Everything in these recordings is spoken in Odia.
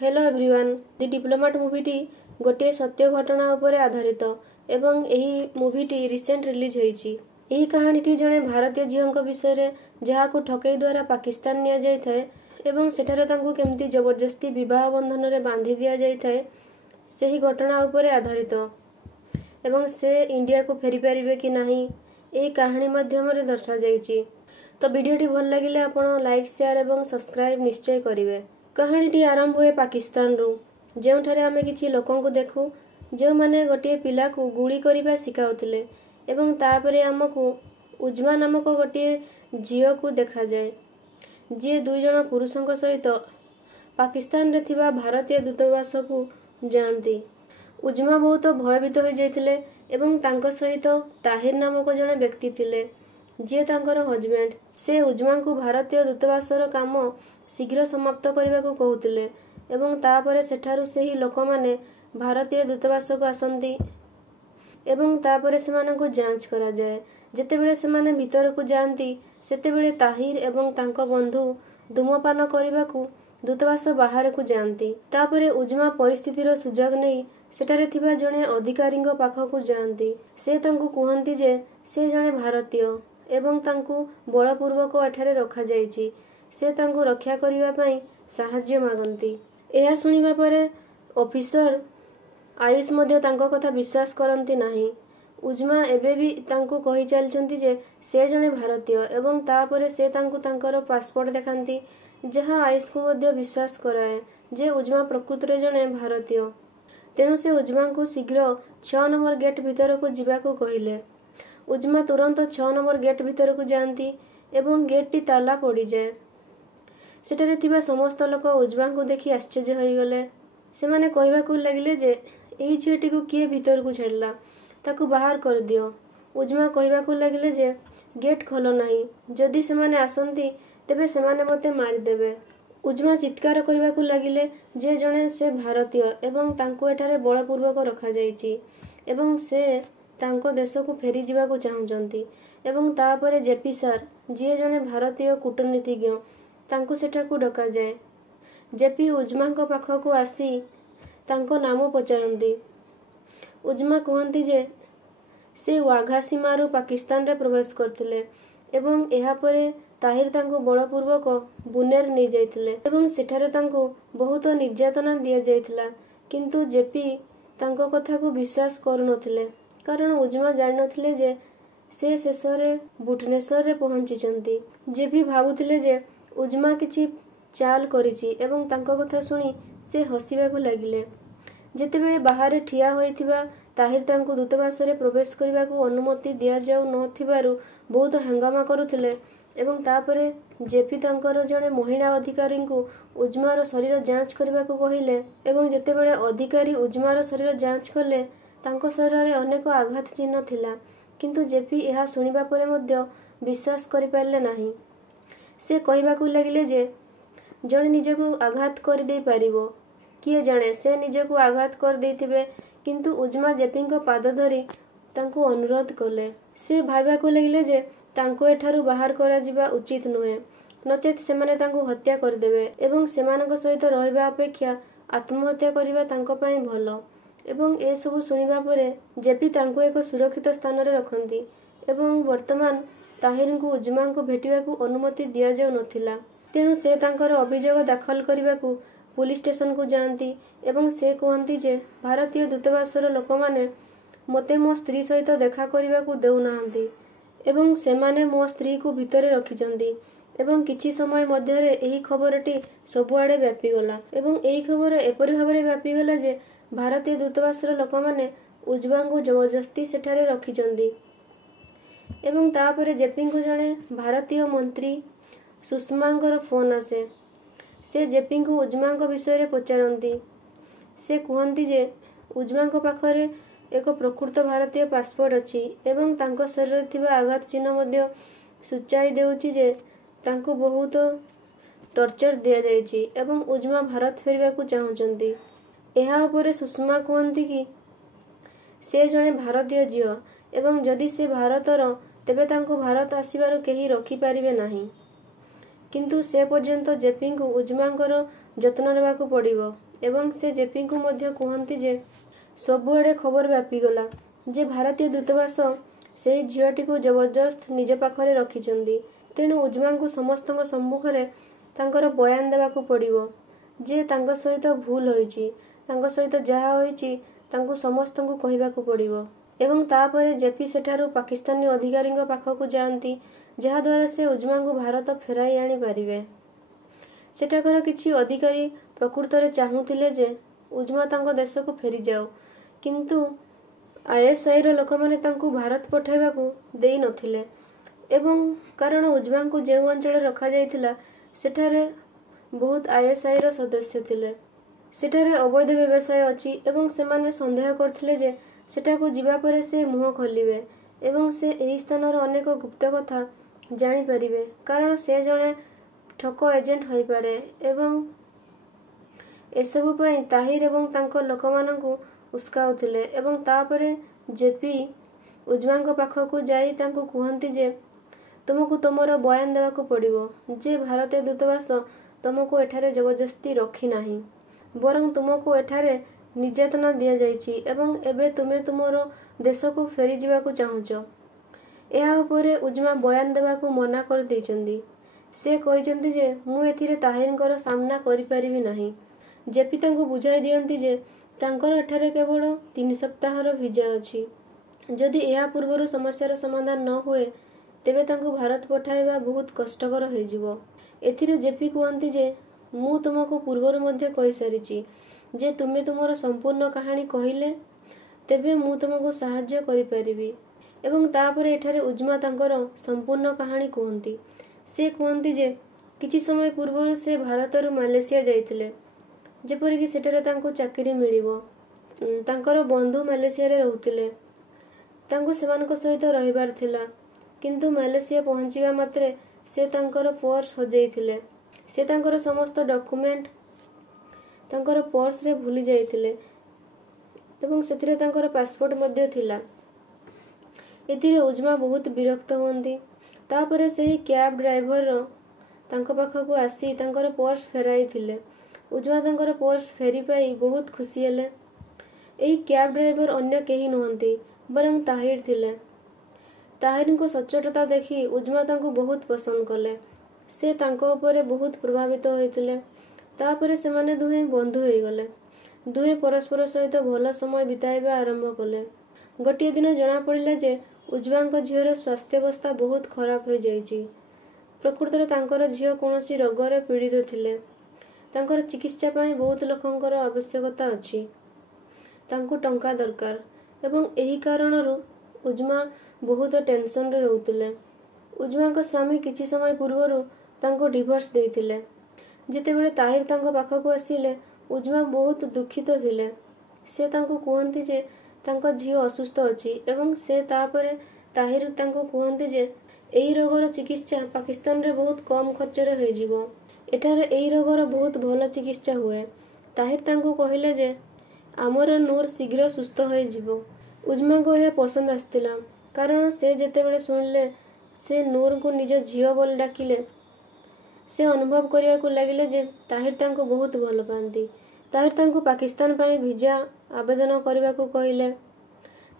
हेलो एवरीवन दि डिप्लोमेट मूवीटी गोटे सत्य घटना उपरे आधारित एवं एही मूवीटी रिसेंट रिलीज होईची। एही कहानीटी जणे भारतीय झीओंक विषय जहाकु ठकई द्वारा पाकिस्तान निया जाय थाए एवं सेठारे तांकु केमती जबरदस्ती विवाह बंधन रे बांधी दिया जाय थाए सेही घटना उपरे आधारित एवं से इंडिया को फेरी पारिबे कि नाही एही कहानी माध्यम रे दर्शा जायची। तो वीडियोटी भल लगिले आपण लाइक शेयर एवं सब्सक्राइब निश्चय करिवे। कहानीटी आरंभ हुए पाकिस्तान रु जेउठारे आमे किछि लोकंकु देखु जे माने गोटे पिला को गुली करिबा सिखाउथिले एवं तापरे हमकु उज्मा नामक गोटे झियो को देखा जाए जे दुई जण पुरुषंक सहित पाकिस्तान रे थिबा भारतीय दूतावास को जानती। उज्मा बहुत भयभीत हो जाइथिले एवं तांको सहित ताहिर नामक जणे व्यक्ति थिले जे तांकर हजबैंड। से उज्मा को भारतीय दूतावासर काम शीघ्र समाप्त करने को कहते एवं तापरे सेठारु सेही लोक माने भारतीय दूतावास को आसंती एवं तापरे सेमानन को जांच करा जाए। जेतेबेले सेमाने भीतर को जानती सेतेबेले ताहिर एवं तांको बंधु धूमपान करने को दूतावास बाहर को जानती। तापरे उज्मा परिस्थितिर सुजोग नहीं सेठारे थिबा जणे अधिकारींक पाखकु जानती। से तांकु कुहंती जे से जणे भारतीय एवं तांकु बलपूर्वक एठारे रखा जायछि। से तांकु रक्षा करिवा पई साहाय्य मागंती। एहा सुनिबा परे ऑफिसर आयुष मध्ये तांको कथा विश्वास करंती नाही। उज्मा एबे भी तांकु कहि चलचंती जे से जणे भारतीय एवं तापरे से तांकु तांकर पासपोर्ट देखांती जहा आयुष को मध्ये विश्वास कराए जे उज्मा प्रकृत रे जणे भारतीय। तेणु से उज्मा को शीघ्र 6 नंबर गेट भीतर को जिबा को कहिले। उज्मा तुरंत 6 नंबर गेट भीतर को जानती एवं गेट टी ताला पड़ी जाए। सेठारे थिबा समस्त लोक उज्मा को देखि आश्चर्य होई गले। सेमाने कहबा को लागिले जे एही झियोटी को किए भीतर को छेड़ला ताकू बाहर कर दियो। उज्मा कहबा को लागिले जे गेट खोलो नाही जदि सेमाने आसंती तेबे सेमाने मते मारि देबे। उज्मा चित्कार करबा को लागिले जे जणे से भारतीय एवं तांको एठारे बलपूर्वक रखा जायछि एवं से तांको देश को फेरी जीवा को चाहुचंती एवं तापरे जेपी सर जे जणे भारतीय कूटनीतिज्ञ तांको सेठा को डका जाए। जेपी उज्मा को पाख को आसी तांको नाम पचारंती। उज्मा कहंती जे से वाघा सीमारु पाकिस्तान रे प्रवेश करथिले एवं एहा परे ताहिर तांको बलपूर्वक बुनेर नहीं जाइथिले एवं सेठारे तांको बहुत निर्यातना दिया जाइथिला किंतु जेपी तांको कथा को विश्वास करू नथिले कारण उज्मा जानि नथिले जे से शेषरे भुवनेश्वर रे पहुंचीचंती। जेपी भाबुथिले जे उज्मा किछि चाल करिछि एवं तांको कथा सुनी से हसिबा को लागिले। जेतेबे बाहर ठिया होइथिबा ताहिर तांको दूतावास रे प्रवेश करबा को अनुमति दिया जाउ नथिबारु बहुत हंगामा करुथिले एवं तापरे जेपी तांकर जणे महिला अधिकारी को उज्मार शरीर जांच करबा को कहिले एवं जेतेबेले अधिकारी उज्मार शरीर जांच कले तांको शरीर रे अनेक आघात चिन्ह थिला किंतु जेपी एहा सुनिबा परे मध्य विश्वास करि पारले नाही। से कहबा को लागिले जे जणे निजको आघात कर दे पारिबो किए जाने से निजको आघात कर देथिबे किंतु उज्मा जेपी को पाद धरी तांको अनुरोध कले। से भाइबा को लागिले जे तांको एठारु बाहर करा जिबा उचित नुहे नचेत सेमाने तांको हत्या कर देबे एवं सेमानक सहित रहबा अपेक्षा आत्महत्या करिबा तांको पई भलो एवं ए सब सुनिबा परे जेपी तांको एक सुरक्षित स्थान रे रखंती एवं वर्तमान ताहिर को उज्मा को भेटिबा को अनुमति दिया जाउ नथिला। तेणु से तांकर अभियोग दाखल करबा को पुलिस स्टेशन को जानती एवं से कहंती जे भारतीय दूतावासर लोक माने मते मो स्त्री सहित देखा करबा को देउ नाहंती एवं सेमाने मो स्त्री को भितरे रखिचंती एवं किछि समय मध्य रे एही खबरटी सबुआडे व्यापी गला एवं एही खबर एपरि भाबरे व्यापी गला जे भारतीय दूतावासर लोक माने उज्मा को जबरदस्ती सेठारे रखिचंती एवं तापरे जेपी को जणे भारतीय मंत्री सुषमांकर फोन आसे। से जेपी को उज्मा को विषय रे पचारंती। से कहंती जे उज्मा को पाखरे एक प्रकृत भारतीय पासपोर्ट अछि एवं तांको शरीर थिबा आघात चिन्ह मध्ये सूचाई देउछि जे तांको बहुत टॉर्चर दिया जायछि एवं उज्मा भारत फेरिबा को चाहुचंती। एहा उपरे सुषमा कहंती कि से जणे भारतीय झियो एवं जदि से भारतर तेबे तांको भारत आसीबार केही रखि पारिबे नाही किंतु से पर्यंत जेपी को उज्मांकर ଯତ୍ନ ନେବାକୁ ପଡ଼ିବ। ଏବଂ ସେ ଜେପିଙ୍କୁ ମଧ୍ୟ କୁହନ୍ତି ଯେ ସବୁଆଡ଼େ ଖବର ବ୍ୟାପିଗଲା ଯେ ଭାରତୀୟ ଦୂତାବାସ ସେହି ଝିଅଟିକୁ ଜବରଦସ୍ତ ନିଜ ପାଖରେ ରଖିଛନ୍ତି। ତେଣୁ ଉଜ୍ମାଙ୍କୁ ସମସ୍ତଙ୍କ ସମ୍ମୁଖରେ ତାଙ୍କର ବୟାନ ଦେବାକୁ ପଡ଼ିବ ଯେ ତାଙ୍କ ସହିତ ଭୁଲ ହୋଇଛି। ତାଙ୍କ ସହିତ ଯାହା ହୋଇଛି ତାଙ୍କୁ ସମସ୍ତଙ୍କୁ କହିବାକୁ ପଡ଼ିବ। ଏବଂ ତାପରେ ଜେପି ସେଠାରୁ ପାକିସ୍ତାନୀ ଅଧିକାରୀଙ୍କ ପାଖକୁ ଯାଆନ୍ତି, ଯାହାଦ୍ୱାରା ସେ ଉଜ୍ମାଙ୍କୁ ଭାରତ ଫେରାଇ ଆଣିପାରିବେ। ସେଠାକାର କିଛି ଅଧିକାରୀ ପ୍ରକୃତରେ ଚାହୁଁଥିଲେ ଯେ ଉଜ୍ମା ତାଙ୍କ ଦେଶକୁ ଫେରିଯାଉ, କିନ୍ତୁ ISIର ଲୋକମାନେ ତାଙ୍କୁ ଭାରତ ପଠାଇବାକୁ ଦେଇନଥିଲେ। ଏବଂ କାରଣ ଉଜ୍ମାଙ୍କୁ ଯେଉଁ ଅଞ୍ଚଳରେ ରଖାଯାଇଥିଲା ସେଠାରେ ବହୁତ ISIର ସଦସ୍ୟ ଥିଲେ। ସେଠାରେ ଅବୈଧ ବ୍ୟବସାୟ ଅଛି ଏବଂ ସେମାନେ ସନ୍ଦେହ କରୁଥିଲେ ଯେ ସେଠାକୁ ଯିବା ପରେ ସେ ମୁହଁ ଖୋଲିବେ ଏବଂ ସେ ଏହି ସ୍ଥାନର ଅନେକ ଗୁପ୍ତ କଥା ଜାଣିପାରିବେ, କାରଣ ସେ ଜଣେ ଠକ ଏଜେଣ୍ଟ ହୋଇପାରେ। ଏବଂ ଏସବୁ ପାଇଁ ତାହିର ଏବଂ ତାଙ୍କ ଲୋକମାନଙ୍କୁ ଉସ୍କାଉଥିଲେ। ଏବଂ ତାପରେ ଜେପି ଉଜ୍ମାଙ୍କ ପାଖକୁ ଯାଇ ତାଙ୍କୁ କୁହନ୍ତି ଯେ ତୁମକୁ ତୁମର ବୟାନ ଦେବାକୁ ପଡ଼ିବ ଯେ ଭାରତୀୟ ଦୂତାବାସ ତୁମକୁ ଏଠାରେ ଜବରଦସ୍ତି ରଖିନାହିଁ, ବରଂ ତୁମକୁ ଏଠାରେ ନିର୍ଯାତନା ଦିଆଯାଇଛି ଏବଂ ଏବେ ତୁମେ ତୁମର ଦେଶକୁ ଫେରିଯିବାକୁ ଚାହୁଁଛ। ଏହା ଉପରେ ଉଜ୍ମା ବୟାନ ଦେବାକୁ ମନା କରିଦେଇଛନ୍ତି। ସେ କହିଛନ୍ତି ଯେ ମୁଁ ଏଥିରେ ତାହିରଙ୍କର ସାମ୍ନା କରିପାରିବି ନାହିଁ। ଜେପି ତାଙ୍କୁ ବୁଝାଇ ଦିଅନ୍ତି ଯେ ତାଙ୍କର ଏଠାରେ କେବଳ 3 ସପ୍ତାହର ଭିଜା ଅଛି। ଯଦି ଏହା ପୂର୍ବରୁ ସମସ୍ୟାର ସମାଧାନ ନ ହୁଏ ତେବେ ତାଙ୍କୁ ଭାରତ ପଠାଇବା ବହୁତ କଷ୍ଟକର ହୋଇଯିବ। ଏଥିରେ ଜେପି କୁହନ୍ତି ଯେ ମୁଁ ତୁମକୁ ପୂର୍ବରୁ ମଧ୍ୟ କହିସାରିଛି ଯେ ତୁମେ ତୁମର ସମ୍ପୂର୍ଣ୍ଣ କାହାଣୀ କହିଲେ ତେବେ ମୁଁ ତୁମକୁ ସାହାଯ୍ୟ କରିପାରିବି। ଏବଂ ତାପରେ ଏଠାରେ ଉଜ୍ମା ତାଙ୍କର ସମ୍ପୂର୍ଣ୍ଣ କାହାଣୀ କୁହନ୍ତି। ସେ କୁହନ୍ତି ଯେ କିଛି ସମୟ ପୂର୍ବରୁ ସେ ଭାରତରୁ ମାଲେସିଆ ଯାଇଥିଲେ, ଯେପରିକି ସେଠାରେ ତାଙ୍କୁ ଚାକିରି ମିଳିବ। ତାଙ୍କର ବନ୍ଧୁ ମାଲେସିଆରେ ରହୁଥିଲେ, ତାଙ୍କୁ ସେମାନଙ୍କ ସହିତ ରହିବାର ଥିଲା, କିନ୍ତୁ ମାଲେସିଆ ପହଞ୍ଚିବା ମାତ୍ରେ ସେ ତାଙ୍କର ପର୍ସ ହଜେଇଥିଲେ। ସେ ତାଙ୍କର ସମସ୍ତ ଡକୁମେଣ୍ଟ ତାଙ୍କର ପର୍ସରେ ଭୁଲି ଯାଇଥିଲେ ଏବଂ ସେଥିରେ ତାଙ୍କର ପାସପୋର୍ଟ ମଧ୍ୟ ଥିଲା। ଏଥିରେ ଉଜ୍ମା ବହୁତ ବିରକ୍ତ ହୁଅନ୍ତି। ତାପରେ ସେହି କ୍ୟାବ୍ ଡ୍ରାଇଭର ତାଙ୍କ ପାଖକୁ ଆସି ତାଙ୍କର ପର୍ସ ଫେରାଇଥିଲେ। ଉଜ୍ମା ତାଙ୍କର ପର୍ସ ଫେରି ପାଇ ବହୁତ ଖୁସି ହେଲେ। ଏହି କ୍ୟାବ୍ ଡ୍ରାଇଭର ଅନ୍ୟ କେହି ନୁହନ୍ତି ବରଂ ତାହିର ଥିଲେ। ତାହିରଙ୍କ ସଚ୍ଚୋଟତା ଦେଖି ଉଜ୍ମା ତାଙ୍କୁ ବହୁତ ପସନ୍ଦ କଲେ। ସେ ତାଙ୍କ ଉପରେ ବହୁତ ପ୍ରଭାବିତ ହୋଇଥିଲେ। ତାପରେ ସେମାନେ ଦୁହେଁ ବନ୍ଧୁ ହୋଇଗଲେ। ଦୁହେଁ ପରସ୍ପର ସହିତ ଭଲ ସମୟ ବିତାଇବା ଆରମ୍ଭ କଲେ। ଗୋଟିଏ ଦିନ ଜଣାପଡ଼ିଲା ଯେ ଉଜ୍ମାଙ୍କ ଝିଅର ସ୍ୱାସ୍ଥ୍ୟାବସ୍ଥା ବହୁତ ଖରାପ ହୋଇଯାଇଛି। ପ୍ରକୃତରେ ତାଙ୍କର ଝିଅ କୌଣସି ରୋଗରେ ପୀଡ଼ିତ ଥିଲେ। ତାଙ୍କର ଚିକିତ୍ସା ପାଇଁ ବହୁତ ଲୋକଙ୍କର ଆବଶ୍ୟକତା ଅଛି। ତାଙ୍କୁ ଟଙ୍କା ଦରକାର ଏବଂ ଏହି କାରଣରୁ ଉଜ୍ମା ବହୁତ ଟେନସନରେ ରହୁଥିଲେ। ଉଜ୍ମାଙ୍କ ସ୍ୱାମୀ କିଛି ସମୟ ପୂର୍ବରୁ ତାଙ୍କୁ ଡିଭୋର୍ସ ଦେଇଥିଲେ। ଯେତେବେଳେ ତାହିର ତାଙ୍କ ପାଖକୁ ଆସିଲେ ଉଜ୍ମା ବହୁତ ଦୁଃଖିତ ଥିଲେ। ସେ ତାଙ୍କୁ କୁହନ୍ତି ଯେ ତାଙ୍କ ଝିଅ ଅସୁସ୍ଥ ଅଛି ଏବଂ ସେ ତାପରେ ତାହିର ତାଙ୍କୁ କୁହନ୍ତି ଯେ ଏହି ରୋଗର ଚିକିତ୍ସା ପାକିସ୍ତାନରେ ବହୁତ କମ୍ ଖର୍ଚ୍ଚରେ ହୋଇଯିବ। ଏଠାରେ ଏହି ରୋଗର ବହୁତ ଭଲ ଚିକିତ୍ସା ହୁଏ। ତାହିର ତାଙ୍କୁ କହିଲେ ଯେ ଆମର ନୂର ଶୀଘ୍ର ସୁସ୍ଥ ହୋଇଯିବ। ଉଜ୍ମାଙ୍କୁ ଏହା ପସନ୍ଦ ଆସିଥିଲା, କାରଣ ସେ ଯେତେବେଳେ ଶୁଣିଲେ ସେ ନୂରଙ୍କୁ ନିଜ ଝିଅ ବୋଲି ଡାକିଲେ, ସେ ଅନୁଭବ କରିବାକୁ ଲାଗିଲେ ଯେ ତାହିର ତାଙ୍କୁ ବହୁତ ଭଲ ପାଆନ୍ତି। ତାହିର ତାଙ୍କୁ ପାକିସ୍ତାନ ପାଇଁ ଭିଜା ଆବେଦନ କରିବାକୁ କହିଲେ।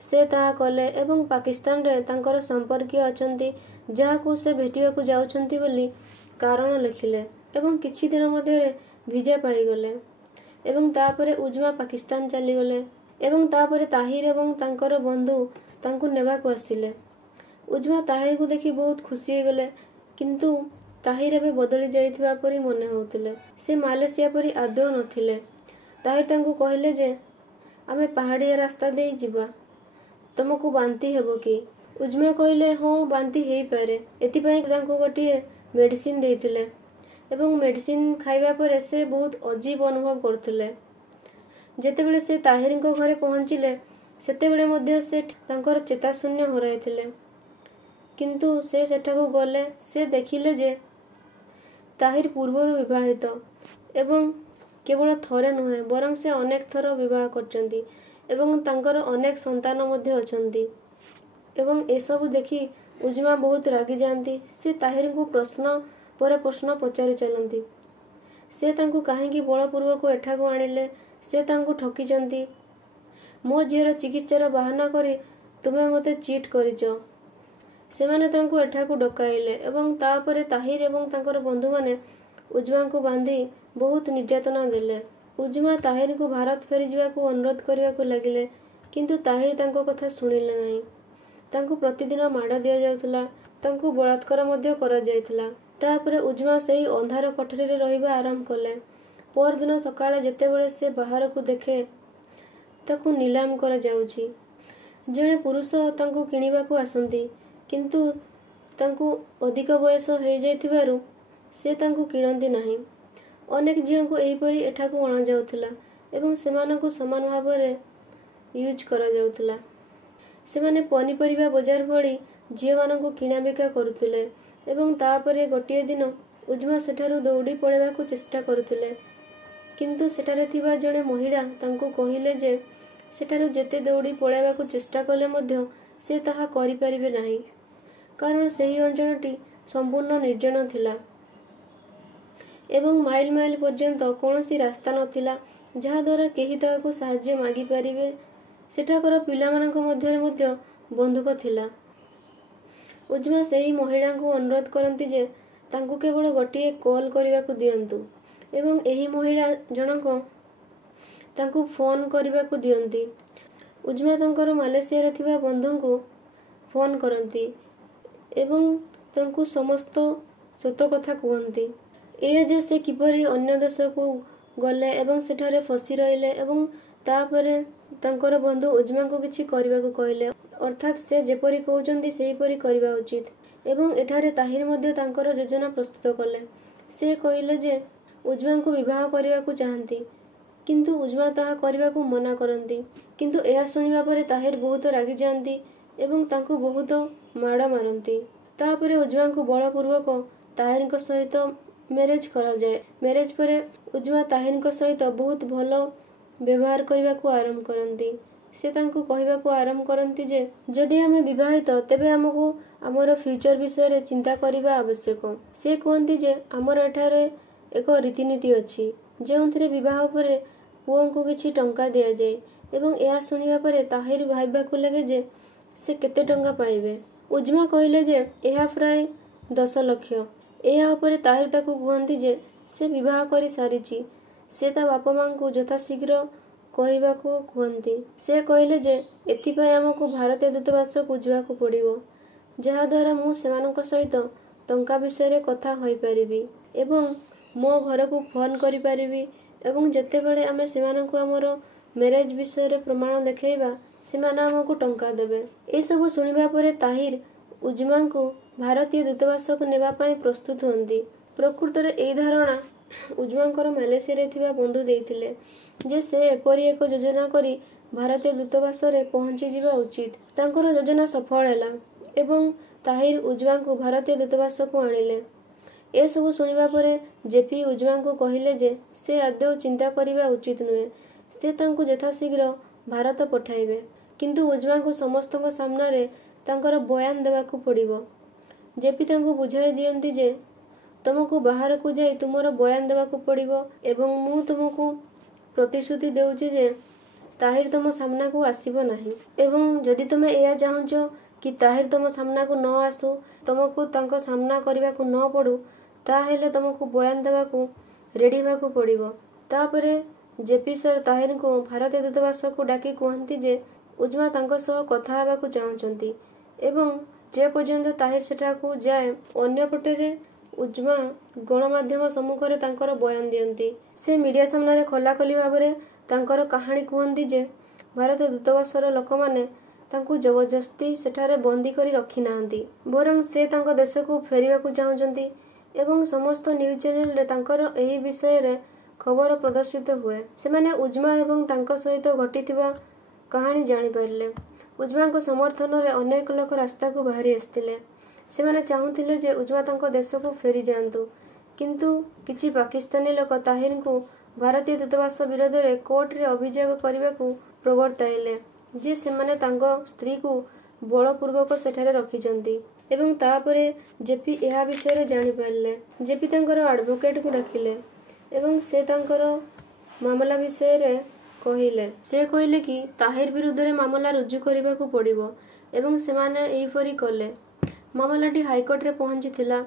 ସେ ତାହା କଲେ ଏବଂ ପାକିସ୍ତାନରେ ତାଙ୍କର ସମ୍ପର୍କୀୟ ଅଛନ୍ତି ଯାହାକୁ ସେ ଭେଟିବାକୁ ଯାଉଛନ୍ତି ବୋଲି କାରଣ ଲେଖିଲେ ଏବଂ କିଛି ଦିନ ମଧ୍ୟରେ ଭିଜା ପାଇଗଲେ। ଏବଂ ତାପରେ ଉଜ୍ମା ପାକିସ୍ତାନ ଚାଲିଗଲେ ଏବଂ ତାପରେ ତାହିର ଏବଂ ତାଙ୍କର ବନ୍ଧୁ ତାଙ୍କୁ ନେବାକୁ ଆସିଲେ। ଉଜ୍ମା ତାହିରକୁ ଦେଖି ବହୁତ ଖୁସି ହୋଇଗଲେ, କିନ୍ତୁ ତାହିର ଏବେ ବଦଳି ଯାଇଥିବା ପରି ମନେ ହେଉଥିଲେ। ସେ ମାଲେସିଆ ପରି ଆଦୌ ନଥିଲେ। ତାହିର ତାଙ୍କୁ କହିଲେ ଯେ ଆମେ ପାହାଡ଼ିଆ ରାସ୍ତା ଦେଇ ଯିବା, ତୁମକୁ ବାନ୍ତି ହେବ କି? ଉଜ୍ମା କହିଲେ ହଁ, ବାନ୍ତି ହେଇପାରେ। ଏଥିପାଇଁ ତାଙ୍କୁ ଗୋଟିଏ ମେଡିସିନ ଦେଇଥିଲେ ଏବଂ ମେଡିସିନ ଖାଇବା ପରେ ସେ ବହୁତ ଅଜୀବ ଅନୁଭବ କରୁଥିଲେ। ଯେତେବେଳେ ସେ ତାହିରଙ୍କ ଘରେ ପହଞ୍ଚିଲେ ସେତେବେଳେ ମଧ୍ୟ ସେ ତାଙ୍କର ଚେତାଶୂନ୍ୟ ହରାଇଥିଲେ। କିନ୍ତୁ ସେ ସେଠାକୁ ଗଲେ ସେ ଦେଖିଲେ ଯେ ତାହିର ପୂର୍ବରୁ ବିବାହିତ ଏବଂ କେବଳ ଥରେ ନୁହେଁ ବରଂ ସେ ଅନେକ ଥର ବିବାହ କରିଛନ୍ତି ଏବଂ ତାଙ୍କର ଅନେକ ସନ୍ତାନ ମଧ୍ୟ ଅଛନ୍ତି। ଏବଂ ଏସବୁ ଦେଖି ଉଜ୍ମା ବହୁତ ରାଗିଯାଆନ୍ତି। ସେ ତାହିରଙ୍କୁ ପ୍ରଶ୍ନ ପରେ ପ୍ରଶ୍ନ ପଚାରି ଚାଲନ୍ତି। ସେ ତାଙ୍କୁ କାହିଁକି ବଳପୂର୍ବକ ଏଠାକୁ ଆଣିଲେ? ସେ ତାଙ୍କୁ ଠକିଛନ୍ତି। ମୋ ଝିଅର ଚିକିତ୍ସାର ବାହାନା କରି ତୁମେ ମୋତେ ଚିଟ୍ କରିଛ। ସେମାନେ ତାଙ୍କୁ ଏଠାକୁ ଡକାଇଲେ ଏବଂ ତାପରେ ତାହିର ଏବଂ ତାଙ୍କର ବନ୍ଧୁମାନେ ଉଜ୍ମାଙ୍କୁ ବାନ୍ଧି ବହୁତ ନିର୍ଯାତନା ଦେଲେ। ଉଜ୍ମା ତାହିରଙ୍କୁ ଭାରତ ଫେରିଯିବାକୁ ଅନୁରୋଧ କରିବାକୁ ଲାଗିଲେ, କିନ୍ତୁ ତାହିର ତାଙ୍କ କଥା ଶୁଣିଲେ ନାହିଁ। ତାଙ୍କୁ ପ୍ରତିଦିନ ମାଡ଼ ଦିଆଯାଉଥିଲା, ତାଙ୍କୁ ବଳାତ୍କାର ମଧ୍ୟ କରାଯାଇଥିଲା। ତାପରେ ଉଜ୍ମା ସେହି ଅନ୍ଧାର କୋଠରୀରେ ରହିବା ଆରମ୍ଭ କଲେ। ପରଦିନ ସକାଳେ ଯେତେବେଳେ ସେ ବାହାରକୁ ଦେଖେ, ତାକୁ ନିଲାମ କରାଯାଉଛି। ଜଣେ ପୁରୁଷ ତାଙ୍କୁ କିଣିବାକୁ ଆସନ୍ତି, କିନ୍ତୁ ତାଙ୍କୁ ଅଧିକ ବୟସ ହୋଇଯାଇଥିବାରୁ ସେ ତାଙ୍କୁ କିଣନ୍ତି ନାହିଁ। ଅନେକ ଝିଅଙ୍କୁ ଏହିପରି ଏଠାକୁ ଅଣାଯାଉଥିଲା ଏବଂ ସେମାନଙ୍କୁ ସମାନ ଭାବରେ ୟୁଜ୍ କରାଯାଉଥିଲା। ସେମାନେ ପନିପରିବା ବଜାର ଭଳି ଝିଅମାନଙ୍କୁ କିଣାବିକା କରୁଥିଲେ ଏବଂ ତାପରେ ଗୋଟିଏ ଦିନ ଉଜ୍ମା ସେଠାରୁ ଦୌଡ଼ି ପଳାଇବାକୁ ଚେଷ୍ଟା କରୁଥିଲେ, କିନ୍ତୁ ସେଠାରେ ଥିବା ଜଣେ ମହିଳା ତାଙ୍କୁ କହିଲେ ଯେ ସେଠାରୁ ଯେତେ ଦୌଡ଼ି ପଳାଇବାକୁ ଚେଷ୍ଟା କଲେ ମଧ୍ୟ ସେ ତାହା କରିପାରିବେ ନାହିଁ, କାରଣ ସେହି ଅଞ୍ଚଳଟି ସମ୍ପୂର୍ଣ୍ଣ ନିର୍ଜନ ଥିଲା ଏବଂ ମାଇଲ ମାଇଲ ପର୍ଯ୍ୟନ୍ତ କୌଣସି ରାସ୍ତା ନଥିଲା ଯାହାଦ୍ୱାରା କେହି ତାହାକୁ ସାହାଯ୍ୟ ମାଗିପାରିବେ। ସେଠାକାର ପିଲାମାନଙ୍କ ମଧ୍ୟରେ ମଧ୍ୟ ବନ୍ଧୁକ ଥିଲା। ଉଜ୍ମା ସେହି ମହିଳାଙ୍କୁ ଅନୁରୋଧ କରନ୍ତି ଯେ ତାଙ୍କୁ କେବଳ ଗୋଟିଏ କଲ୍ କରିବାକୁ ଦିଅନ୍ତୁ ଏବଂ ଏହି ମହିଳା ଜଣକ ତାଙ୍କୁ ଫୋନ୍ କରିବାକୁ ଦିଅନ୍ତି। ଉଜ୍ମା ତାଙ୍କର ମାଲେସିଆରେ ଥିବା ବନ୍ଧୁଙ୍କୁ ଫୋନ୍ କରନ୍ତି ଏବଂ ତାଙ୍କୁ ସମସ୍ତ ସତ କଥା କୁହନ୍ତି। ଏହା ଯେ ସେ କିପରି ଅନ୍ୟ ଦେଶକୁ ଗଲେ ଏବଂ ସେଠାରେ ଫସି ରହିଲେ ଏବଂ ତାପରେ ତାଙ୍କର ବନ୍ଧୁ ଉଜ୍ମାଙ୍କୁ କିଛି କରିବାକୁ କହିଲେ, ଅର୍ଥାତ୍ ସେ ଯେପରି କହୁଛନ୍ତି ସେହିପରି କରିବା ଉଚିତ। ଏବଂ ଏଠାରେ ତାହିର ମଧ୍ୟ ତାଙ୍କର ଯୋଜନା ପ୍ରସ୍ତୁତ କଲେ। ସେ କହିଲେ ଯେ ଉଜ୍ମାଙ୍କୁ ବିବାହ କରିବାକୁ ଚାହାନ୍ତି, କିନ୍ତୁ ଉଜ୍ମା ତାହା କରିବାକୁ ମନା କରନ୍ତି। କିନ୍ତୁ ଏହା ଶୁଣିବା ପରେ ତାହିର ବହୁତ ରାଗିଯାଆନ୍ତି ଏବଂ ତାଙ୍କୁ ବହୁତ ମାଡ଼ ମାରନ୍ତି। ତାପରେ ଉଜ୍ମାଙ୍କୁ ବଳପୂର୍ବକ ତାହିରଙ୍କ ସହିତ ମ୍ୟାରେଜ୍ କରାଯାଏ। ମ୍ୟାରେଜ୍ ପରେ ଉଜ୍ମା ତାହିରଙ୍କ ସହିତ ବହୁତ ଭଲ ବ୍ୟବହାର କରିବାକୁ ଆରମ୍ଭ କରନ୍ତି। ସେ ତାଙ୍କୁ କହିବାକୁ ଆରମ୍ଭ କରନ୍ତି ଯେ ଯଦି ଆମେ ବିବାହିତ ତେବେ ଆମକୁ ଆମର ଫ୍ୟୁଚର ବିଷୟରେ ଚିନ୍ତା କରିବା ଆବଶ୍ୟକ। ସେ କୁହନ୍ତି ଯେ ଆମର ଏଠାରେ ଏକ ରୀତିନୀତି ଅଛି ଯେଉଁଥିରେ ବିବାହ ପରେ ପୁଅଙ୍କୁ କିଛି ଟଙ୍କା ଦିଆଯାଏ ଏବଂ ଏହା ଶୁଣିବା ପରେ ତାହିର ଭାବିବାକୁ ଲାଗେ ଯେ ସେ କେତେ ଟଙ୍କା ପାଇବେ। ଉଜ୍ମା କହିଲେ ଯେ ଏହା ପ୍ରାୟ 10 ଲକ୍ଷ। ଏହା ଉପରେ ତାହିର ତାକୁ କୁହନ୍ତି ଯେ ସେ ବିବାହ କରି ସାରିଛି। ସେ ତା ବାପା ମାଙ୍କୁ ଯଥାଶୀଘ୍ର କହିବାକୁ କୁହନ୍ତି। ସେ କହିଲେ ଯେ ଏଥିପାଇଁ ଆମକୁ ଭାରତୀୟ ଦୂତାବାସକୁ ଯିବାକୁ ପଡ଼ିବ, ଯାହାଦ୍ୱାରା ମୁଁ ସେମାନଙ୍କ ସହିତ ଟଙ୍କା ବିଷୟରେ କଥା ହୋଇପାରିବି ଏବଂ ମୋ ଘରକୁ ଫୋନ୍ କରିପାରିବି ଏବଂ ଯେତେବେଳେ ଆମେ ସେମାନଙ୍କୁ ଆମର ମ୍ୟାରେଜ୍ ବିଷୟରେ ପ୍ରମାଣ ଦେଖାଇବା ସେମାନେ ଆମକୁ ଟଙ୍କା ଦେବେ। ଏସବୁ ଶୁଣିବା ପରେ ତାହିର ଉଜ୍ମାଙ୍କୁ ଭାରତୀୟ ଦୂତାବାସକୁ ନେବା ପାଇଁ ପ୍ରସ୍ତୁତ ହୁଅନ୍ତି। ପ୍ରକୃତରେ ଏହି ଧାରଣା ଉଜ୍ମାଙ୍କର ମାଲେସିଆରେ ଥିବା ବନ୍ଧୁ ଦେଇଥିଲେ ଯେ ସେ ଏପରି ଏକ ଯୋଜନା କରି ଭାରତୀୟ ଦୂତାବାସରେ ପହଞ୍ଚିଯିବା ଉଚିତ। ତାଙ୍କର ଯୋଜନା ସଫଳ ହେଲା ଏବଂ ତାହିର ଉଜ୍ମାଙ୍କୁ ଭାରତୀୟ ଦୂତାବାସକୁ ଆଣିଲେ। ଏସବୁ ଶୁଣିବା ପରେ ଜେପି ଉଜ୍ମାଙ୍କୁ କହିଲେ ଯେ ସେ ଆଦୌ ଚିନ୍ତା କରିବା ଉଚିତ ନୁହେଁ, ସେ ତାଙ୍କୁ ଯଥାଶୀଘ୍ର ଭାରତ ପଠାଇବେ। କିନ୍ତୁ ଉଜ୍ମାଙ୍କୁ ସମସ୍ତଙ୍କ ସାମ୍ନାରେ ତାଙ୍କର ବୟାନ ଦେବାକୁ ପଡ଼ିବ। ଜେପି ତାଙ୍କୁ ବୁଝାଇ ଦିଅନ୍ତି ଯେ ତୁମକୁ ବାହାରକୁ ଯାଇ ତୁମର ବୟାନ ଦେବାକୁ ପଡ଼ିବ ଏବଂ ମୁଁ ତୁମକୁ ପ୍ରତିଶ୍ରୁତି ଦେଉଛି ଯେ ତାହିର ତୁମ ସାମ୍ନାକୁ ଆସିବ ନାହିଁ ଏବଂ ଯଦି ତୁମେ ଏହା ଚାହୁଁଛ କି ତାହିର ତୁମ ସାମ୍ନାକୁ ନ ଆସୁ, ତୁମକୁ ତାଙ୍କ ସାମ୍ନା କରିବାକୁ ନ ପଡ଼ୁ, ତାହେଲେ ତୁମକୁ ବୟାନ ଦେବାକୁ ରେଡ଼ି ହେବାକୁ ପଡ଼ିବ। ତାପରେ ଜେପି ସାର୍ ତାହିରଙ୍କୁ ଭାରତୀୟ ଦୂତାବାସକୁ ଡାକି କୁହନ୍ତି ଯେ ଉଜ୍ମା ତାଙ୍କ ସହ କଥା ହେବାକୁ ଚାହୁଁଛନ୍ତି ଏବଂ ଯେ ପର୍ଯ୍ୟନ୍ତ ତାହିର ସେଠାକୁ ଯାଏ ଅନ୍ୟପଟରେ ଉଜ୍ମା ଗଣମାଧ୍ୟମ ସମ୍ମୁଖରେ ତାଙ୍କର ବୟାନ ଦିଅନ୍ତି। ସେ ମିଡ଼ିଆ ସାମ୍ନାରେ ଖୋଲାଖୋଲି ଭାବରେ ତାଙ୍କର କାହାଣୀ କୁହନ୍ତି ଯେ ଭାରତୀୟ ଦୂତାବାସର ଲୋକମାନେ ତାଙ୍କୁ ଜବରଦସ୍ତି ସେଠାରେ ବନ୍ଦୀ କରି ରଖିନାହାନ୍ତି, ବରଂ ସେ ତାଙ୍କ ଦେଶକୁ ଫେରିବାକୁ ଚାହୁଁଛନ୍ତି ଏବଂ ସମସ୍ତ ନ୍ୟୁଜ୍ ଚ୍ୟାନେଲରେ ତାଙ୍କର ଏହି ବିଷୟରେ ଖବର ପ୍ରଦର୍ଶିତ ହୁଏ। ସେମାନେ ଉଜ୍ମା ଏବଂ ତାଙ୍କ ସହିତ ଘଟିଥିବା କାହାଣୀ ଜାଣିପାରିଲେ। ଉଜ୍ମାଙ୍କ ସମର୍ଥନରେ ଅନେକ ଲୋକ ରାସ୍ତାକୁ ବାହାରି ଆସିଥିଲେ। ସେମାନେ ଚାହୁଁଥିଲେ ଯେ ଉଜ୍ମା ତାଙ୍କ ଦେଶକୁ ଫେରିଯାଆନ୍ତୁ, କିନ୍ତୁ କିଛି ପାକିସ୍ତାନୀ ଲୋକ ତାହିରଙ୍କୁ ଭାରତୀୟ ଦୂତାବାସ ବିରୋଧରେ କୋର୍ଟରେ ଅଭିଯୋଗ କରିବାକୁ ପ୍ରବର୍ତ୍ତାଇଲେ ଯେ ସେମାନେ ତାଙ୍କ ସ୍ତ୍ରୀକୁ ବଳପୂର୍ବକ ସେଠାରେ ରଖିଛନ୍ତି ଏବଂ ତାପରେ ଜେପି ଏହା ବିଷୟରେ ଜାଣିପାରିଲେ। ଜେପି ତାଙ୍କର ଆଡଭୋକେଟକୁ ଡାକିଲେ ଏବଂ ସେ ତାଙ୍କର ମାମଲା ବିଷୟରେ କହିଲେ। ସେ କହିଲେ କି ତାହିର ବିରୁଦ୍ଧରେ ମାମଲା ରୁଜୁ କରିବାକୁ ପଡ଼ିବ ଏବଂ ସେମାନେ ଏହିପରି କଲେ। ମାମଲାଟି ହାଇକୋର୍ଟରେ ପହଞ୍ଚିଥିଲା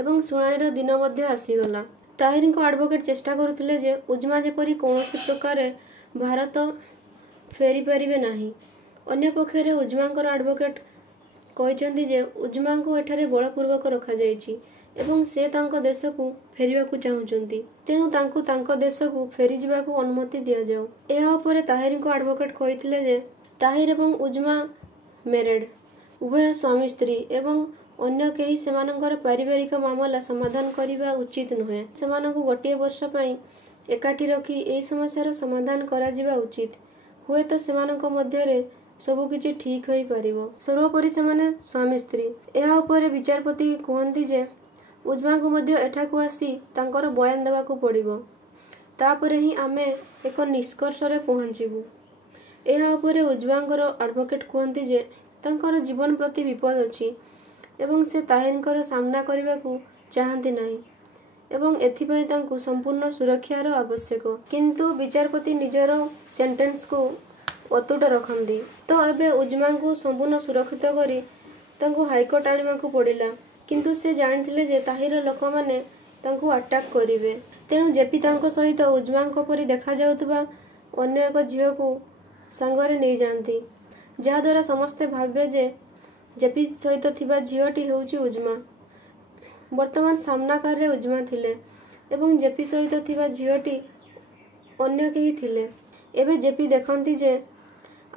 ଏବଂ ଶୁଣାଣିର ଦିନ ମଧ୍ୟ ଆସିଗଲା। ତାହିରଙ୍କ ଆଡଭୋକେଟ୍ ଚେଷ୍ଟା କରୁଥିଲେ ଯେ ଉଜ୍ମା ଯେପରି କୌଣସି ପ୍ରକାରେ ଭାରତ ଫେରିପାରିବେ ନାହିଁ। ଅନ୍ୟପକ୍ଷରେ ଉଜ୍ମାଙ୍କର ଆଡଭୋକେଟ୍ କହିଛନ୍ତି ଯେ ଉଜ୍ମାଙ୍କୁ ଏଠାରେ ବଳପୂର୍ବକ ରଖାଯାଇଛି ଏବଂ ସେ ତାଙ୍କ ଦେଶକୁ ଫେରିବାକୁ ଚାହୁଁଛନ୍ତି, ତେଣୁ ତାଙ୍କୁ ତାଙ୍କ ଦେଶକୁ ଫେରିଯିବାକୁ ଅନୁମତି ଦିଆଯାଉ। ଏହା ଉପରେ ତାହିରଙ୍କ ଆଡଭୋକେଟ୍ କହିଥିଲେ ଯେ ତାହିର ଏବଂ ଉଜ୍ମା ମ୍ୟାରେଡ୍, ଉଭୟ ସ୍ୱାମୀ ସ୍ତ୍ରୀ ଏବଂ ଅନ୍ୟ କେହି ସେମାନଙ୍କର ପାରିବାରିକ ମାମଲା ସମାଧାନ କରିବା ଉଚିତ ନୁହେଁ। ସେମାନଙ୍କୁ ଗୋଟିଏ ବର୍ଷ ପାଇଁ ଏକାଠି ରଖି ଏହି ସମସ୍ୟାର ସମାଧାନ କରାଯିବା ଉଚିତ। ହୁଏତ ସେମାନଙ୍କ ମଧ୍ୟରେ ସବୁକିଛି ଠିକ୍ ହୋଇପାରିବ। ସର୍ବୋପରି ସେମାନେ ସ୍ୱାମୀ ସ୍ତ୍ରୀ। ଏହା ଉପରେ ବିଚାରପତି କୁହନ୍ତି ଯେ ଉଜ୍ମାଙ୍କୁ ମଧ୍ୟ ଏଠାକୁ ଆସି ତାଙ୍କର ବୟାନ ଦେବାକୁ ପଡ଼ିବ। ତାପରେ ହିଁ ଆମେ ଏକ ନିଷ୍କର୍ଷରେ ପହଞ୍ଚିବୁ। ଏହା ଉପରେ ଉଜ୍ମାଙ୍କର ଆଡଭୋକେଟ୍ କୁହନ୍ତି ଯେ ତାଙ୍କର ଜୀବନ ପ୍ରତି ବିପଦ ଅଛି ଏବଂ ସେ ତାହିରଙ୍କର ସାମ୍ନା କରିବାକୁ ଚାହାନ୍ତି ନାହିଁ ଏବଂ ଏଥିପାଇଁ ତାଙ୍କୁ ସମ୍ପୂର୍ଣ୍ଣ ସୁରକ୍ଷାର ଆବଶ୍ୟକ। କିନ୍ତୁ ବିଚାରପତି ନିଜର ସେଣ୍ଟେନ୍ସକୁ ଅତୁଟ ରଖନ୍ତି। ତ ଏବେ ଉଜ୍ମାଙ୍କୁ ସମ୍ପୂର୍ଣ୍ଣ ସୁରକ୍ଷିତ କରି ତାଙ୍କୁ ହାଇକୋର୍ଟ ଆଣିବାକୁ ପଡ଼ିଲା। କିନ୍ତୁ ସେ ଜାଣିଥିଲେ ଯେ ତାହିର ଲୋକମାନେ ତାଙ୍କୁ ଆଟାକ୍ କରିବେ। ତେଣୁ ଜେପି ତାଙ୍କ ସହିତ ଉଜ୍ମାଙ୍କ ପରି ଦେଖାଯାଉଥିବା ଅନ୍ୟ ଏକ ଝିଅକୁ ସାଙ୍ଗରେ ନେଇଯାଆନ୍ତି, ଯାହାଦ୍ୱାରା ସମସ୍ତେ ଭାବିବେ ଯେ ଜେପି ସହିତ ଥିବା ଝିଅଟି ହେଉଛି ଉଜ୍ମା। ବର୍ତ୍ତମାନ ସାମ୍ନା କାର୍ରେ ଉଜ୍ମା ଥିଲେ ଏବଂ ଜେପି ସହିତ ଥିବା ଝିଅଟି ଅନ୍ୟ କେହି ଥିଲେ। ଏବେ ଜେପି ଦେଖନ୍ତି ଯେ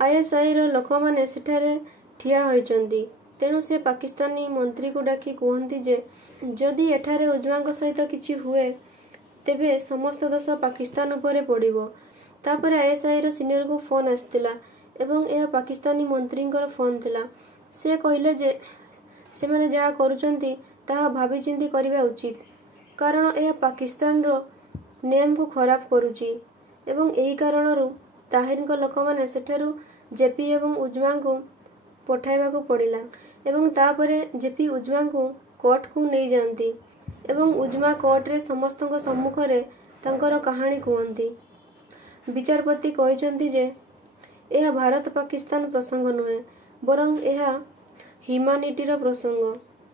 ISIର ଲୋକମାନେ ସେଠାରେ ଠିଆ ହୋଇଛନ୍ତି। ତେଣୁ ସେ ପାକିସ୍ତାନୀ ମନ୍ତ୍ରୀକୁ ଡାକି କୁହନ୍ତି ଯେ ଯଦି ଏଠାରେ ଉଜ୍ମାଙ୍କ ସହିତ କିଛି ହୁଏ ତେବେ ସମସ୍ତ ଦୋଷ ପାକିସ୍ତାନ ଉପରେ ପଡ଼ିବ। ତାପରେ ISIର ସିନିୟରକୁ ଫୋନ୍ ଆସିଥିଲା ଏବଂ ଏହା ପାକିସ୍ତାନୀ ମନ୍ତ୍ରୀଙ୍କର ଫୋନ୍ ଥିଲା। ସେ କହିଲେ ଯେ ସେମାନେ ଯାହା କରୁଛନ୍ତି ତାହା ଭାବିଚିନ୍ତି କରିବା ଉଚିତ, କାରଣ ଏହା ପାକିସ୍ତାନର ନେମ୍କୁ ଖରାପ କରୁଛି ଏବଂ ଏହି କାରଣରୁ ତାହିରଙ୍କ ଲୋକମାନେ ସେଠାରୁ ଜେପି ଏବଂ ଉଜ୍ମାଙ୍କୁ ପଠାଇବାକୁ ପଡ଼ିଲା। ଏବଂ ତାପରେ ଜେପି ଉଜ୍ମାଙ୍କୁ କୋର୍ଟକୁ ନେଇଯାଆନ୍ତି ଏବଂ ଉଜ୍ମା କୋର୍ଟରେ ସମସ୍ତଙ୍କ ସମ୍ମୁଖରେ ତାଙ୍କର କାହାଣୀ କୁହନ୍ତି। ବିଚାରପତି କହିଛନ୍ତି ଯେ ଏହା ଭାରତ ପାକିସ୍ତାନ ପ୍ରସଙ୍ଗ ନୁହେଁ, ବରଂ ଏହା ହ୍ୟୁମାନିଟିର ପ୍ରସଙ୍ଗ,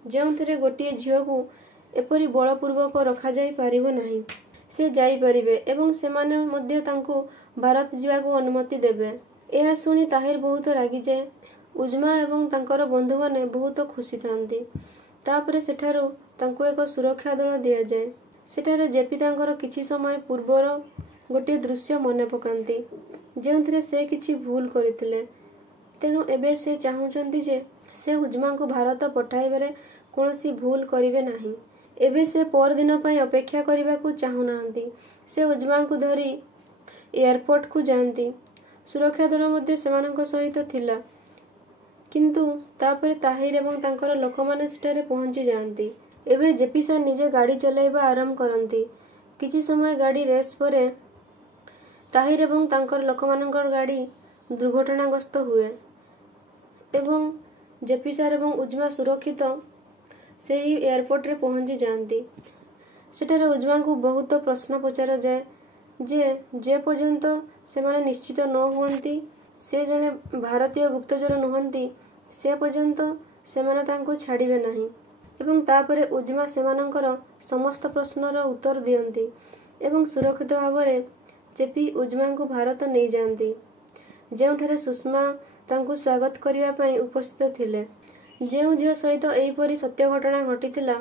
ଯେଉଁଥିରେ ଗୋଟିଏ ଝିଅକୁ ଏପରି ବଳପୂର୍ବକ ରଖାଯାଇ ପାରିବ ନାହିଁ। ସେ ଯାଇପାରିବେ ଏବଂ ସେମାନେ ମଧ୍ୟ ତାଙ୍କୁ ଭାରତ ଯିବାକୁ ଅନୁମତି ଦେବେ। ଏହା ଶୁଣି ତାହିର ବହୁତ ରାଗିଯାଏ। ଉଜ୍ମା ଏବଂ ତାଙ୍କର ବନ୍ଧୁମାନେ ବହୁତ ଖୁସି ଥାନ୍ତି। ତାପରେ ସେଠାରୁ ତାଙ୍କୁ ଏକ ସୁରକ୍ଷା ଦଳ ଦିଆଯାଏ। ସେଠାରେ ଜେପି ତାଙ୍କର କିଛି ସମୟ ପୂର୍ବର ଗୋଟିଏ ଦୃଶ୍ୟ ମନେ ପକାନ୍ତି, ଯେଉଁଥିରେ ସେ କିଛି ଭୁଲ କରିଥିଲେ। ତେଣୁ ଏବେ ସେ ଚାହୁଁଛନ୍ତି ଯେ ସେ ଉଜ୍ମାଙ୍କୁ ଭାରତ ପଠାଇବାରେ କୌଣସି ଭୁଲ କରିବେ ନାହିଁ। ଏବେ ସେ ପରଦିନ ପାଇଁ ଅପେକ୍ଷା କରିବାକୁ ଚାହୁଁନାହାନ୍ତି। ସେ ଉଜ୍ମାଙ୍କୁ ଧରି ଏୟାରପୋର୍ଟକୁ ଯାଆନ୍ତି। ସୁରକ୍ଷା ଦଳ ମଧ୍ୟ ସେମାନଙ୍କ ସହିତ ଥିଲା। କିନ୍ତୁ ତାପରେ ତାହିର ଏବଂ ତାଙ୍କର ଲୋକମାନେ ସେଠାରେ ପହଞ୍ଚି ଯାଆନ୍ତି। ଏବେ ଜେପି ସାର୍ ନିଜେ ଗାଡ଼ି ଚଲାଇବା ଆରମ୍ଭ କରନ୍ତି। କିଛି ସମୟ ଗାଡ଼ି ରେସ୍ ପରେ ତାହିର ଏବଂ ତାଙ୍କର ଲୋକମାନଙ୍କର ଗାଡ଼ି ଦୁର୍ଘଟଣାଗ୍ରସ୍ତ ହୁଏ ଏବଂ ଜେପି ସାର୍ ଏବଂ ଉଜ୍ମା ସୁରକ୍ଷିତ ସେହି ଏୟାରପୋର୍ଟରେ ପହଞ୍ଚି ଯାଆନ୍ତି। ସେଠାରେ ଉଜ୍ମାଙ୍କୁ ବହୁତ ପ୍ରଶ୍ନ ପଚରାଯାଏ ଯେ ପର୍ଯ୍ୟନ୍ତ ସେମାନେ ନିଶ୍ଚିତ ନ ହୁଅନ୍ତି ସେ ଜଣେ ଭାରତୀୟ ଗୁପ୍ତଚର ନୁହନ୍ତି, ସେ ପର୍ଯ୍ୟନ୍ତ ସେମାନେ ତାଙ୍କୁ ଛାଡ଼ିବେ ନାହିଁ। ଏବଂ ତାପରେ ଉଜ୍ମା ସେମାନଙ୍କର ସମସ୍ତ ପ୍ରଶ୍ନର ଉତ୍ତର ଦିଅନ୍ତି ଏବଂ ସୁରକ୍ଷିତ ଭାବରେ ଜେପି ଉଜ୍ମାଙ୍କୁ ଭାରତ ନେଇଯାଆନ୍ତି, ଯେଉଁଠାରେ ସୁଷମା ତାଙ୍କୁ ସ୍ୱାଗତ କରିବା ପାଇଁ ଉପସ୍ଥିତ ଥିଲେ। ଯେଉଁ ଝିଅ ସହିତ ଏହିପରି ସତ୍ୟ ଘଟଣା ଘଟିଥିଲା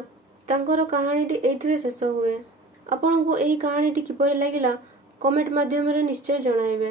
ତାଙ୍କର କାହାଣୀଟି ଏଇଠିରେ ଶେଷ ହୁଏ। ଆପଣଙ୍କୁ ଏହି କାହାଣୀଟି କିପରି ଲାଗିଲା କମେଣ୍ଟ ମାଧ୍ୟମରେ ନିଶ୍ଚୟ ଜଣାଇବେ।